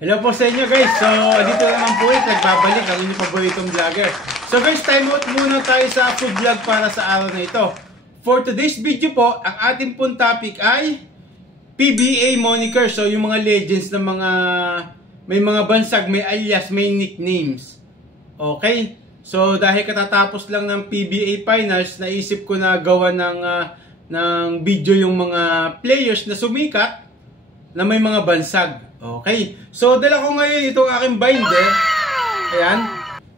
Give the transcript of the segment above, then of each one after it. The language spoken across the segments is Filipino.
Hello po sa inyo guys. So, dito naman po ulit, nagbabalik ang inyong paboritong vlogger. So guys, time out muna tayo sa food vlog para sa araw na ito. For today's video po, ang ating pong topic ay PBA moniker. So, yung mga legends ng mga may mga bansag, may alias, may nicknames. Okay? So, dahil katatapos lang ng PBA finals, naisip ko na gawa ng video yung mga players na sumikat na may mga bansag. Okay. So, dala ko ngayon itong aking binder. Ayan.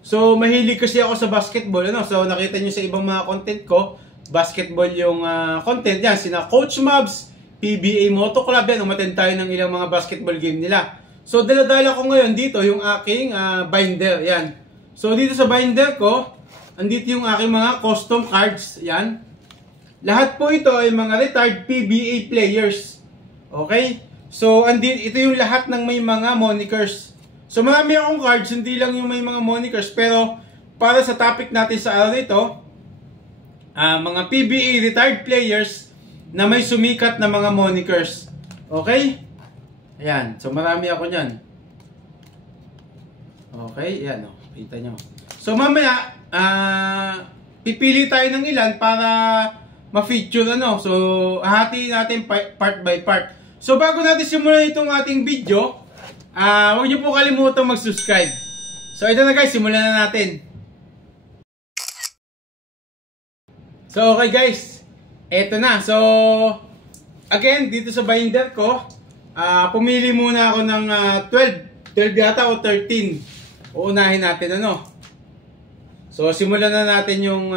So, mahilig kasi ako sa basketball. Ano? So, nakita nyo sa ibang mga content ko, basketball yung content. Yan, sina Coach Mavs, PBA Moto Club. Yan, umattend tayo ng ilang mga basketball game nila. So, dala-dala ko ngayon dito yung aking binder. Yan. So, dito sa binder ko, andito yung aking mga custom cards. Yan. Lahat po ito ay mga retired PBA players. Okay? So, ito yung lahat ng may mga monikers. So, marami akong cards, hindi lang yung may mga monikers. Pero, para sa topic natin sa araw nito, mga PBA retired players na may sumikat na mga monikers. Okay? Ayan. So, marami ako nyan. Okay? Ayan. Kita nyo. So, mamaya, pipili tayo ng ilan para ma-feature. So, hahatiin natin part by part. So, bago natin simulan itong ating video, huwag niyo po kalimutang mag-subscribe. So, ito na guys, simulan na natin. So, okay guys, ito na. So, again, dito sa binder ko, pumili muna ako ng 12 yata o 13. Uunahin natin, ano. So, simulan na natin yung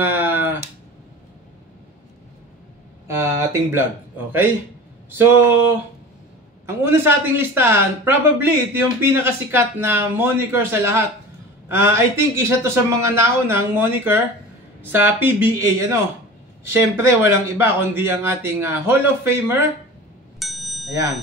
ating vlog. Okay? So, ang una sa ating listahan, probably ito yung pinakasikat na moniker sa lahat. I think isa to sa mga naunang moniker sa PBA. Siyempre, walang iba kundi ang ating Hall of Famer. Ayan.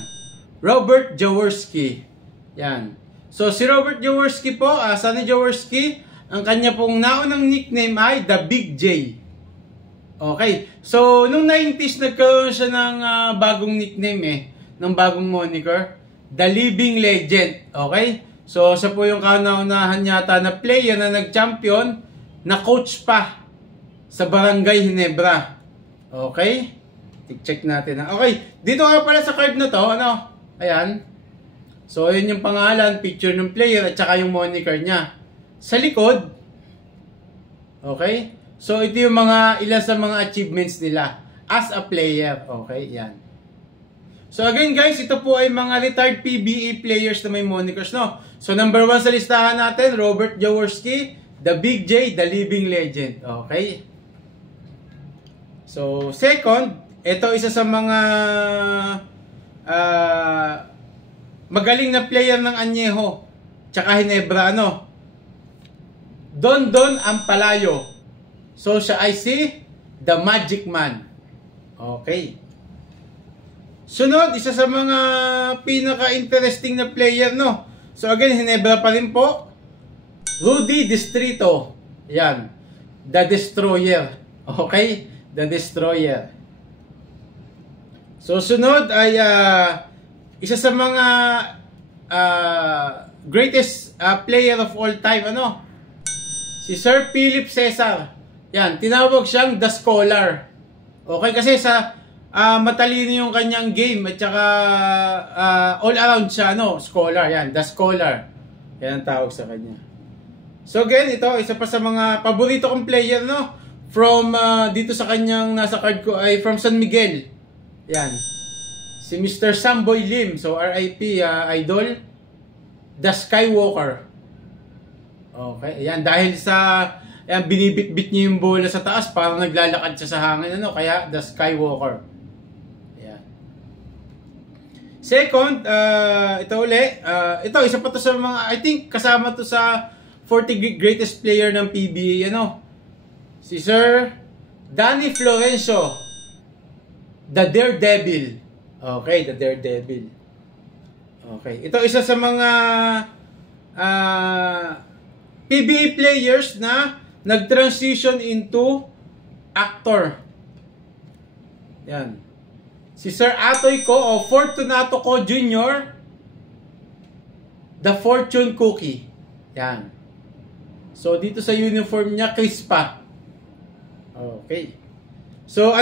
Robert Jaworski. Ayan. So, si Robert Jaworski po, Sonny Jaworski, ang kanya pong naunang nickname ay The Big J. Okay. So, nung 90s, nagkaroon siya ng bagong nickname ng bagong moniker, The Living Legend. Okay? So, siya po yung kauna-unahan yata na player na nag-champion, na coach pa sa Barangay Ginebra. Okay? Check natin. Okay. Dito nga pala sa card na to, ayan. So, yun yung pangalan, picture ng player, at saka yung moniker niya. Sa likod, okay? So, ito yung ilan sa mga achievements nila as a player. Okay? Yan. So again guys, ito po ay mga retired PBA players na may monikers, So number 1 sa listahan natin, Robert Jaworski, The Big J, The Living Legend. Okay? So second, ito isa sa mga magaling na player ng Añejo tsaka Ginebra, Don Ampalayo. So siya ay si The Magic Man. Okay. Sunod, isa sa mga pinaka-interesting na player, So again, Ginebra pa rin po. Rudy Distrito. Yan. The Destroyer. Okay? The Destroyer. So sunod ay isa sa mga greatest player of all time, Si Sir Philip Cesar. Yan. Tinawag siyang The Scholar. Okay? Kasi sa matalino yung kanyang game at saka all around siya, scholar. Yan, The Scholar. Yan ang tawag sa kanya. So again, ito, isa pa sa mga paborito kong player, From, dito sa kanyang nasa card ko ay from San Miguel. Yan. Si Mr. Samboy Lim. So RIP, idol. The Skywalker. Okay, yan. Dahil sa, yan, binibit-bit niya yung bola sa taas, parang naglalakad siya sa hangin, kaya The Skywalker. Second, ito uli, ito isa pa to sa mga, I think kasama to sa 40 greatest player ng PBA, Si Sir Danny Florencio, The Daredevil. Okay, The Daredevil. Okay, ito isa sa mga PBA players na nag-transition into actor. Yan. Si Sir Atoy Ko o Fortunato Ko Jr. The Fortune Cookie. Yan. So, dito sa uniform niya, crispa. Okay. So,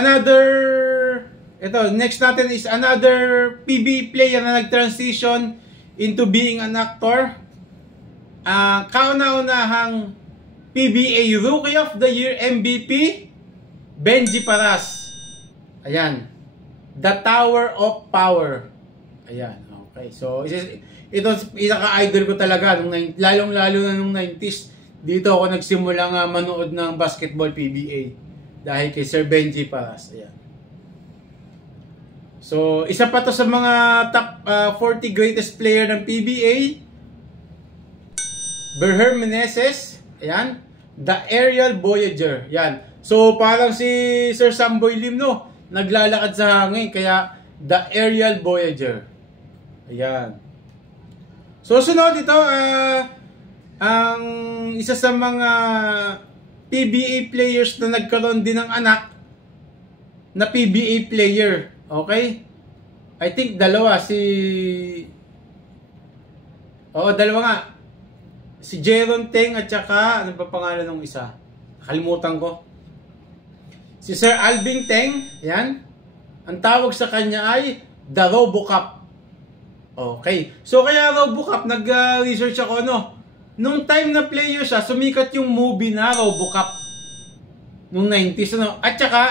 next natin is another PBA player na nag-transition into being an actor. Kauna-unahang PBA Rookie of the Year MVP, Benji Paras. Ayan. The Tower of Power. Ayan. Okay. So, ito pinaka-idol ko talaga. Lalong-lalo na nung 90s. Dito ako nagsimulang manood ng basketball PBA. Dahil kay Sir Benji Paras. Ayan. So, isa pa to sa mga top 40 greatest player ng PBA. Berher Meneses. Ayan. The Aerial Voyager. Ayan. So, parang si Sir Samboy Lim, no? Naglalakad sa hangin. Kaya, The Aerial Voyager. Ayan. So, sunod ito, ang isa sa mga PBA players na nagkaroon din ng anak na PBA player. Okay? I think dalawa. Dalawa nga. Si Jeron Teng at saka, ano pa pangalan ng isa? Nakalimutan ko. Si Sir Alvin Teng. Yan. Ang tawag sa kanya ay The RoboCop. Okay. So, kaya RoboCop, nag-research ako, no? Nung time na player siya, sumikat yung movie na RoboCop. Nung 90s, ano? At saka,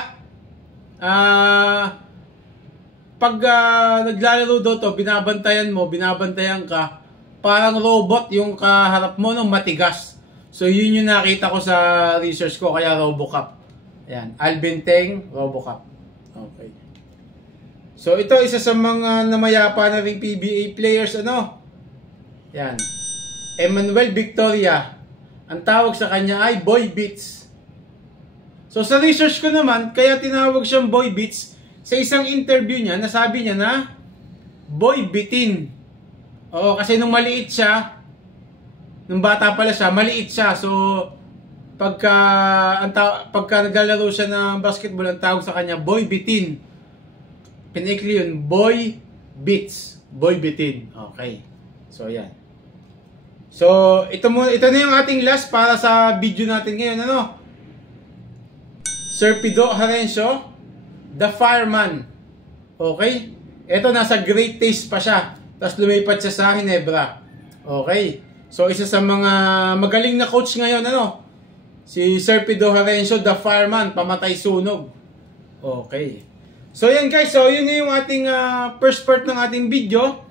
pag naglalaro daw to, binabantayan ka, parang robot yung kaharap mo, no? Matigas. So, yun yung nakita ko sa research ko, kaya RoboCop. Ayan. Alvin Teng, RoboCop. Okay. So, ito, isa sa mga namayapa na ring PBA players, ano? Ayan. Emmanuel Victoria. Ang tawag sa kanya ay Boy Beats. So sa research ko naman, kaya tinawag siyang Boy Beats, sa isang interview niya, nasabi niya na Boy Bitin. Oo, kasi nung maliit siya, nung bata pala siya, maliit siya. So pagka naglalaro siya ng basketball, ang tawag sa kanya Boy Bitin. Pinikli yun, Boy Beats. Boy Bitin. Okay. So yan. So, ito na yung ating last para sa video natin ngayon, ano? Sir Pido Harencio, The Fireman. Okay? Ito, nasa Great Taste pa siya. Tapos lumipat siya sa Ginebra. Okay? So, isa sa mga magaling na coach ngayon, ano? Si Sir Pido Harencio, The Fireman, pamatay sunog. Okay. So, yan guys. So, yun yung ating first part ng ating video.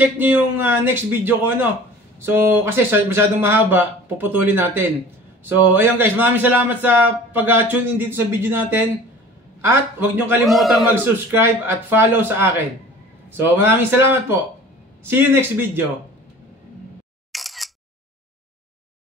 Check nyo yung next video ko, ano? So, kasi masyadong mahaba, puputulin natin. So, ayun guys, maraming salamat sa pag-tune in dito sa video natin. At huwag nyo kalimutang mag-subscribe at follow sa akin. So, maraming salamat po. See you next video.